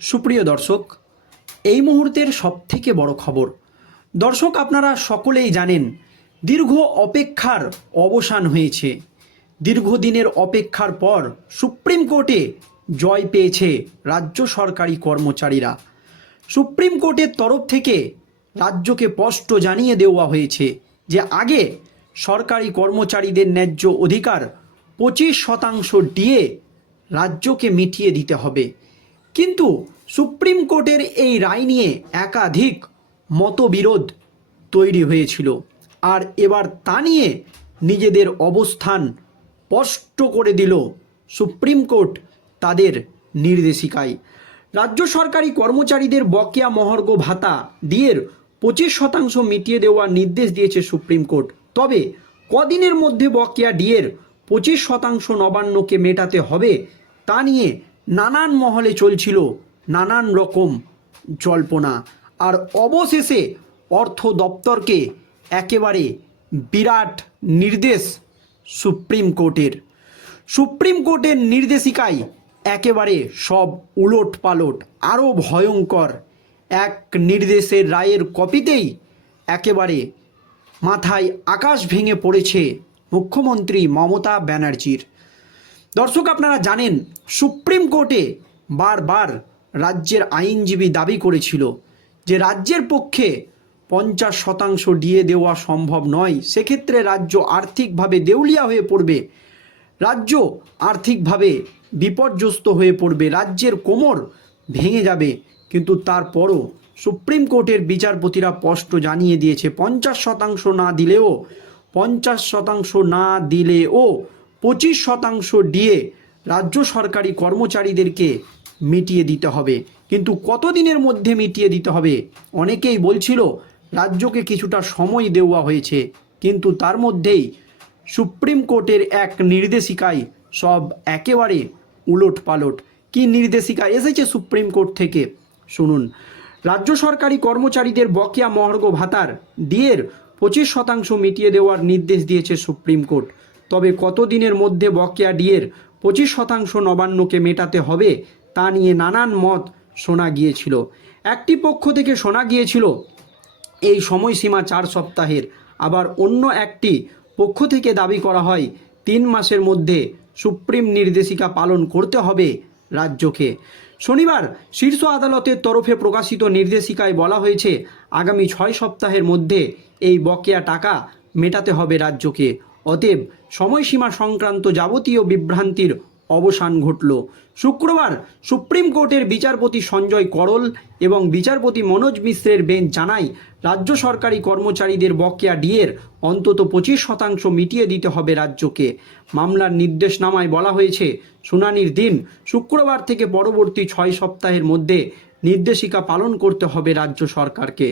সুপ্রিয় দর্শক, এই মুহূর্তের সবথেকে বড় খবর। দর্শক, আপনারা সকলেই জানেন, দীর্ঘ অপেক্ষার অবসান হয়েছে। দীর্ঘদিনের অপেক্ষার পর সুপ্রিম কোর্টে জয় পেয়েছে রাজ্য সরকারি কর্মচারীরা। সুপ্রিম কোর্টের তরফ থেকে রাজ্যকে স্পষ্ট জানিয়ে দেওয়া হয়েছে যে, আগে সরকারি কর্মচারীদের ন্যায্য অধিকার পঁচিশ শতাংশ দিয়ে রাজ্যকে মিটিয়ে দিতে হবে। কিন্তু সুপ্রিম কোর্টের এই রায় নিয়ে একাধিক মতবিরোধ তৈরি হয়েছিল। আর এবার তা নিয়ে নিজেদের অবস্থান স্পষ্ট করে দিল সুপ্রিম কোর্ট তাদের নির্দেশিকায়। রাজ্য সরকারি কর্মচারীদের বকেয়া মহার্ঘ ভাতা ডিএর পঁচিশ শতাংশ মিটিয়ে দেওয়ার নির্দেশ দিয়েছে সুপ্রিম কোর্ট। তবে কদিনের মধ্যে বকেয়া ডিয়ের পঁচিশ শতাংশ নবান্নকে মেটাতে হবে তা নিয়ে নানান মহলে চলছিল নানান রকম জল্পনা। আর অবশেষে অর্থ দপ্তরকে একেবারে বিরাট নির্দেশ সুপ্রিম কোর্টের। সুপ্রিম কোর্টের নির্দেশিকায় একেবারে সব উলট পালট আরও ভয়ঙ্কর এক নির্দেশের রায়ের কপিতেই একেবারে মাথায় আকাশ ভেঙে পড়েছে মুখ্যমন্ত্রী মমতা ব্যানার্জির। দর্শক, আপনারা জানেন, সুপ্রিম কোর্টে বারবার রাজ্যের আইনজীবী দাবি করেছিল যে রাজ্যের পক্ষে পঞ্চাশ শতাংশ ডিএ দেওয়া সম্ভব নয়। সেক্ষেত্রে রাজ্য আর্থিকভাবে দেউলিয়া হয়ে পড়বে, রাজ্য আর্থিকভাবে বিপর্যস্ত হয়ে পড়বে, রাজ্যের কোমর ভেঙে যাবে। কিন্তু তারপরও সুপ্রিম কোর্টের বিচারপতিরা স্পষ্ট জানিয়ে দিয়েছে, পঞ্চাশ শতাংশ না দিলেও, পঞ্চাশ শতাংশ না দিলেও পঁচিশ শতাংশ ডিএ রাজ্য সরকারি কর্মচারীদেরকে মিটিয়ে দিতে হবে। কিন্তু কতদিনের মধ্যে মিটিয়ে দিতে হবে? অনেকেই বলছিল, রাজ্যকে কিছুটা সময় দেওয়া হয়েছে। কিন্তু তার মধ্যেই সুপ্রিম কোর্টের এক নির্দেশিকায় সব একেবারে উলট পালট কি নির্দেশিকা এসেছে সুপ্রিম কোর্ট থেকে? শুনুন। রাজ্য সরকারি কর্মচারীদের বকেয়া মহর্গ ভাতার ডিয়ের পঁচিশ শতাংশ মিটিয়ে দেওয়ার নির্দেশ দিয়েছে সুপ্রিম কোর্ট। তবে কতদিনের মধ্যে বকেয়া ডিয়ের পঁচিশ শতাংশ নবান্নকে মেটাতে হবে তা নিয়ে নানান মত শোনা গিয়েছিল। একটি পক্ষ থেকে শোনা গিয়েছিল, এই সময়সীমা চার সপ্তাহের। আবার অন্য একটি পক্ষ থেকে দাবি করা হয়, তিন মাসের মধ্যে সুপ্রিম নির্দেশিকা পালন করতে হবে রাজ্যকে। শনিবার শীর্ষ আদালতের তরফে প্রকাশিত নির্দেশিকায় বলা হয়েছে, আগামী ছয় সপ্তাহের মধ্যে এই বকেয়া টাকা মেটাতে হবে রাজ্যকে। অতএব সময়সীমা সংক্রান্ত যাবতীয় বিভ্রান্তির অবসান ঘটল। শুক্রবার সুপ্রিম কোর্টের বিচারপতি সঞ্জয় করল এবং বিচারপতি মনোজ মিশ্রের বেঞ্চ জানায়, রাজ্য সরকারি কর্মচারীদের বকেয়া ডিয়ের অন্তত পঁচিশ শতাংশ মিটিয়ে দিতে হবে রাজ্যকে। মামলার নির্দেশনামায় বলা হয়েছে, শুনানির দিন শুক্রবার থেকে পরবর্তী ছয় সপ্তাহের মধ্যে নির্দেশিকা পালন করতে হবে রাজ্য সরকারকে।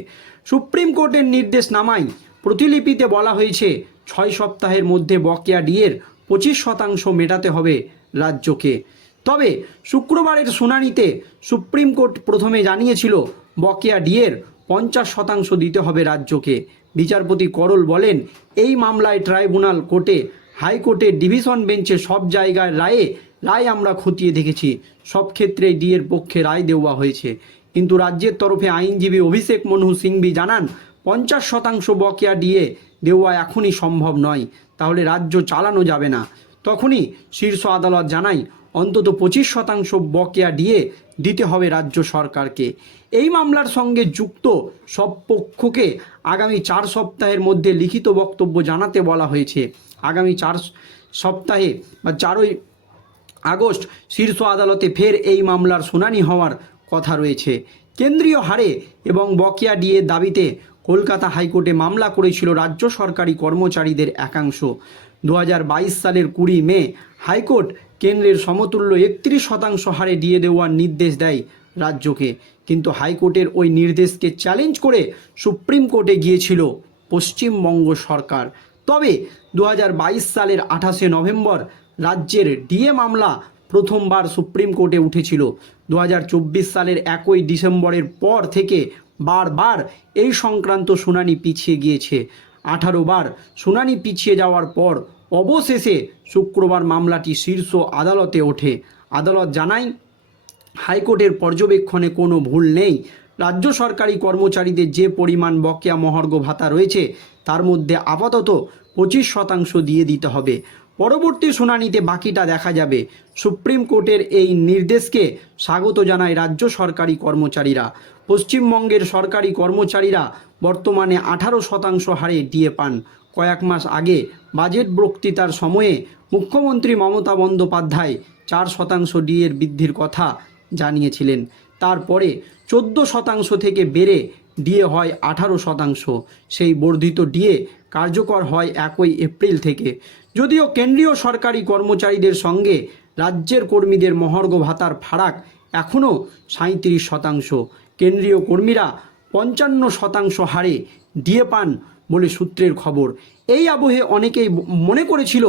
সুপ্রিম কোর্টের নির্দেশনামায় প্রতিলিপিতে বলা হয়েছে ছয় সপ্তাহের মধ্যে বকেয়া ডিয়ের পঁচিশ শতাংশ মেটাতে হবে রাজ্যকে। তবে শুক্রবারের শুনানিতে সুপ্রিম কোর্ট প্রথমে জানিয়েছিল বকেয়া ডিয়ের পঞ্চাশ শতাংশ দিতে হবে রাজ্যকে। বিচারপতি করল বলেন, এই মামলায় ট্রাইব্যুনাল কোর্টে হাইকোর্টের ডিভিশন বেঞ্চে সব জায়গায় রায়ে, রায় আমরা খতিয়ে দেখেছি। সব ক্ষেত্রে ডিয়ের পক্ষে রায় দেওয়া হয়েছে। কিন্তু রাজ্যের তরফে আইনজীবী অভিষেক মনহু সিংভি জানান পঞ্চাশ শতাংশ বকেয়া দিয়ে দেওয়া এখনই সম্ভব নয়, তাহলে রাজ্য চালানো যাবে না। তখনই শীর্ষ আদালত জানায়, অন্তত পঁচিশ শতাংশ বকেয়া দিয়ে দিতে হবে রাজ্য সরকারকে। এই মামলার সঙ্গে যুক্ত সব পক্ষকে আগামী চার সপ্তাহের মধ্যে লিখিত বক্তব্য জানাতে বলা হয়েছে। আগামী চার সপ্তাহে বা চারই আগস্ট শীর্ষ আদালতে ফের এই মামলার শুনানি হওয়ার কথা রয়েছে। কেন্দ্রীয় হারে এবং বকেয়া ডিএ দাবিতে কলকাতা হাইকোর্টে মামলা করেছিল রাজ্য সরকারি কর্মচারীদের একাংশ। দু হাজার বাইশ সালের কুড়ি মে, হাইকোর্ট কেন্দ্রের সমতুল্য একত্রিশ শতাংশ হারে ডিএ দেওয়ার নির্দেশ দেয় রাজ্যকে। কিন্তু হাইকোর্টের ওই নির্দেশকে চ্যালেঞ্জ করে সুপ্রিম কোর্টে গিয়েছিল পশ্চিমবঙ্গ সরকার। তবে দু হাজার বাইশ সালের আঠাশে নভেম্বর রাজ্যের ডিএ মামলা প্রথমবার সুপ্রিম কোর্টে উঠেছিল। দু হাজার চব্বিশ সালের একই ডিসেম্বরের পর থেকে বারবার এই সংক্রান্ত শুনানি পিছিয়ে গিয়েছে। আঠারো বার শুনানি পিছিয়ে যাওয়ার পর অবশেষে শুক্রবার মামলাটি শীর্ষ আদালতে ওঠে। আদালত জানায়, হাইকোর্টের পর্যবেক্ষণে কোনো ভুল নেই। রাজ্য সরকারি কর্মচারীদের যে পরিমাণ বকেয়া মহার্ঘ ভাতা রয়েছে, তার মধ্যে আপাতত পঁচিশ শতাংশ দিয়ে দিতে হবে। পরবর্তী শুনানিতে বাকিটা দেখা যাবে। সুপ্রিম কোর্টের এই নির্দেশকে স্বাগত জানায় রাজ্য সরকারি কর্মচারীরা। পশ্চিমবঙ্গের সরকারি কর্মচারীরা বর্তমানে আঠারো শতাংশ হারে ডিএ পান। কয়েক মাস আগে বাজেট বক্তৃতার সময়ে মুখ্যমন্ত্রী মমতা বন্দ্যোপাধ্যায় চার শতাংশ ডিএর বৃদ্ধির কথা জানিয়েছিলেন। তারপরে চোদ্দ শতাংশ থেকে বেড়ে ডিএ হয় আঠারো শতাংশ। সেই বর্ধিত ডিএ কার্যকর হয় একই এপ্রিল থেকে। যদিও কেন্দ্রীয় সরকারি কর্মচারীদের সঙ্গে রাজ্যের কর্মীদের মহার্ঘ ভাতার ফারাক এখনও সাঁত্রিশ শতাংশ। কেন্দ্রীয় কর্মীরা পঞ্চান্ন শতাংশ হারে দিয়ে পান বলে সূত্রের খবর। এই আবহে অনেকেই মনে করেছিল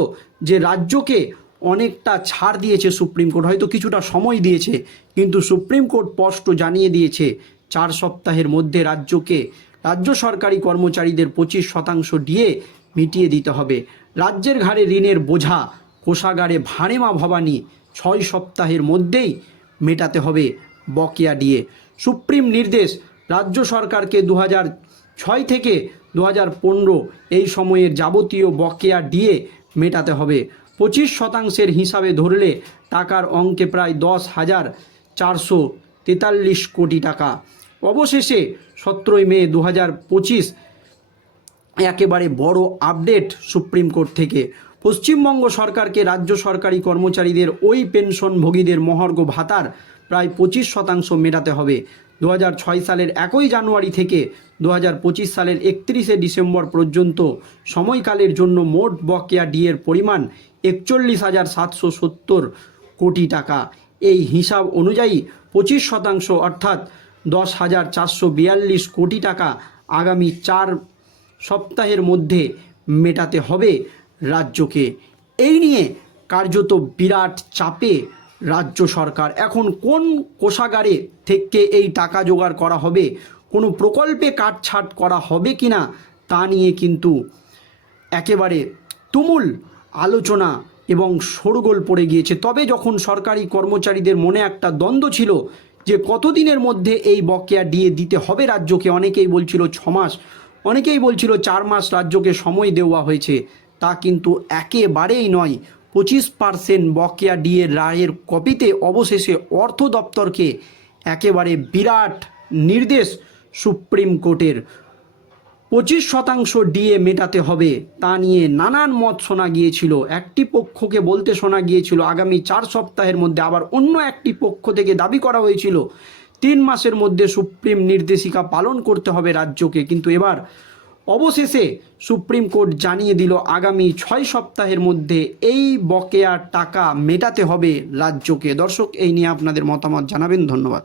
যে রাজ্যকে অনেকটা ছাড় দিয়েছে সুপ্রিম কোর্ট, হয়তো কিছুটা সময় দিয়েছে, কিন্তু সুপ্রিম কোর্ট স্পষ্ট জানিয়ে দিয়েছে, চার সপ্তাহের মধ্যে রাজ্যকে রাজ্য সরকারি কর্মচারীদের পঁচিশ শতাংশ দিয়ে মিটিয়ে দিতে হবে। রাজ্যের ঘাড়ে ঋণের বোঝা, কোষাগারে ভাড়েমা ভবানী ছয় সপ্তাহের মধ্যেই মেটাতে হবে বকেয়া দিয়ে। সুপ্রিম নির্দেশ, রাজ্য সরকারকে দু ছয় থেকে দু হাজার পনেরো এই সময়ের যাবতীয় বকেয়া দিয়ে মেটাতে হবে। পঁচিশ শতাংশের হিসাবে ধরলে টাকার অঙ্কে প্রায় দশ হাজার চারশো তেতাল্লিশ কোটি টাকা। অবশেষে সতেরোই মে দু হাজার পঁচিশ একেবারে বড় আপডেট সুপ্রিম কোর্ট থেকে। পশ্চিমবঙ্গ সরকারকে রাজ্য সরকারি কর্মচারীদের ওই পেনশনভোগীদের মহার্ঘ ভাতার প্রায় পঁচিশ শতাংশ মেটাতে হবে। দু সালের একই জানুয়ারি থেকে দু সালের একত্রিশে ডিসেম্বর পর্যন্ত সময়কালের জন্য মোট বকেয়া ডিএর পরিমাণ একচল্লিশ হাজার সাতশো সত্তর কোটি টাকা। এই হিসাব অনুযায়ী পঁচিশ শতাংশ অর্থাৎ দশ হাজার চারশো বিয়াল্লিশ কোটি টাকা আগামী চার সপ্তাহের মধ্যে মেটাতে হবে রাজ্যকে। এই নিয়ে কার্যত বিরাট চাপে রাজ্য সরকার। এখন কোন কোষাগারে থেকে এই টাকা জোগাড় করা হবে, কোনো প্রকল্পে কাটছাট করা হবে কি না তা নিয়ে কিন্তু একেবারে তুমুল আলোচনা এবং শোরগোল পড়ে গিয়েছে। তবে যখন সরকারি কর্মচারীদের মনে একটা দ্বন্দ্ব ছিল যে কতদিনের মধ্যে এই বকেয়া দিয়ে দিতে হবে রাজ্যকে, অনেকেই বলছিল ছমাস মাস, অনেকেই বলছিল চার মাস রাজ্যকে সময় দেওয়া হয়েছে। তা কিন্তু একেবারেই নয়। পঁচিশ পার্সেন্ট বকেয়া ডিএ রায়ের কপিতে অবশেষে অর্থ দপ্তরকে একেবারে বিরাট নির্দেশ সুপ্রিম কোর্টের। পঁচিশ শতাংশ ডিএ মেটাতে হবে, তা নিয়ে নানান মত শোনা গিয়েছিল। একটি পক্ষকে বলতে শোনা গিয়েছিল, আগামী চার সপ্তাহের মধ্যে আবার অন্য একটি পক্ষ থেকে দাবি করা হয়েছিল, তিন মাসের মধ্যে সুপ্রিম নির্দেশিকা পালন করতে হবে রাজ্যকে, কিন্তু এবার অবশেষে সুপ্রিম কোর্ট জানিয়ে দিল, আগামী ছয় সপ্তাহের মধ্যে এই বকেয়া টাকা মেটাতে হবে রাজ্যকে। দর্শক, এই নিয়ে আপনাদের মতামত জানাবেন, ধন্যবাদ।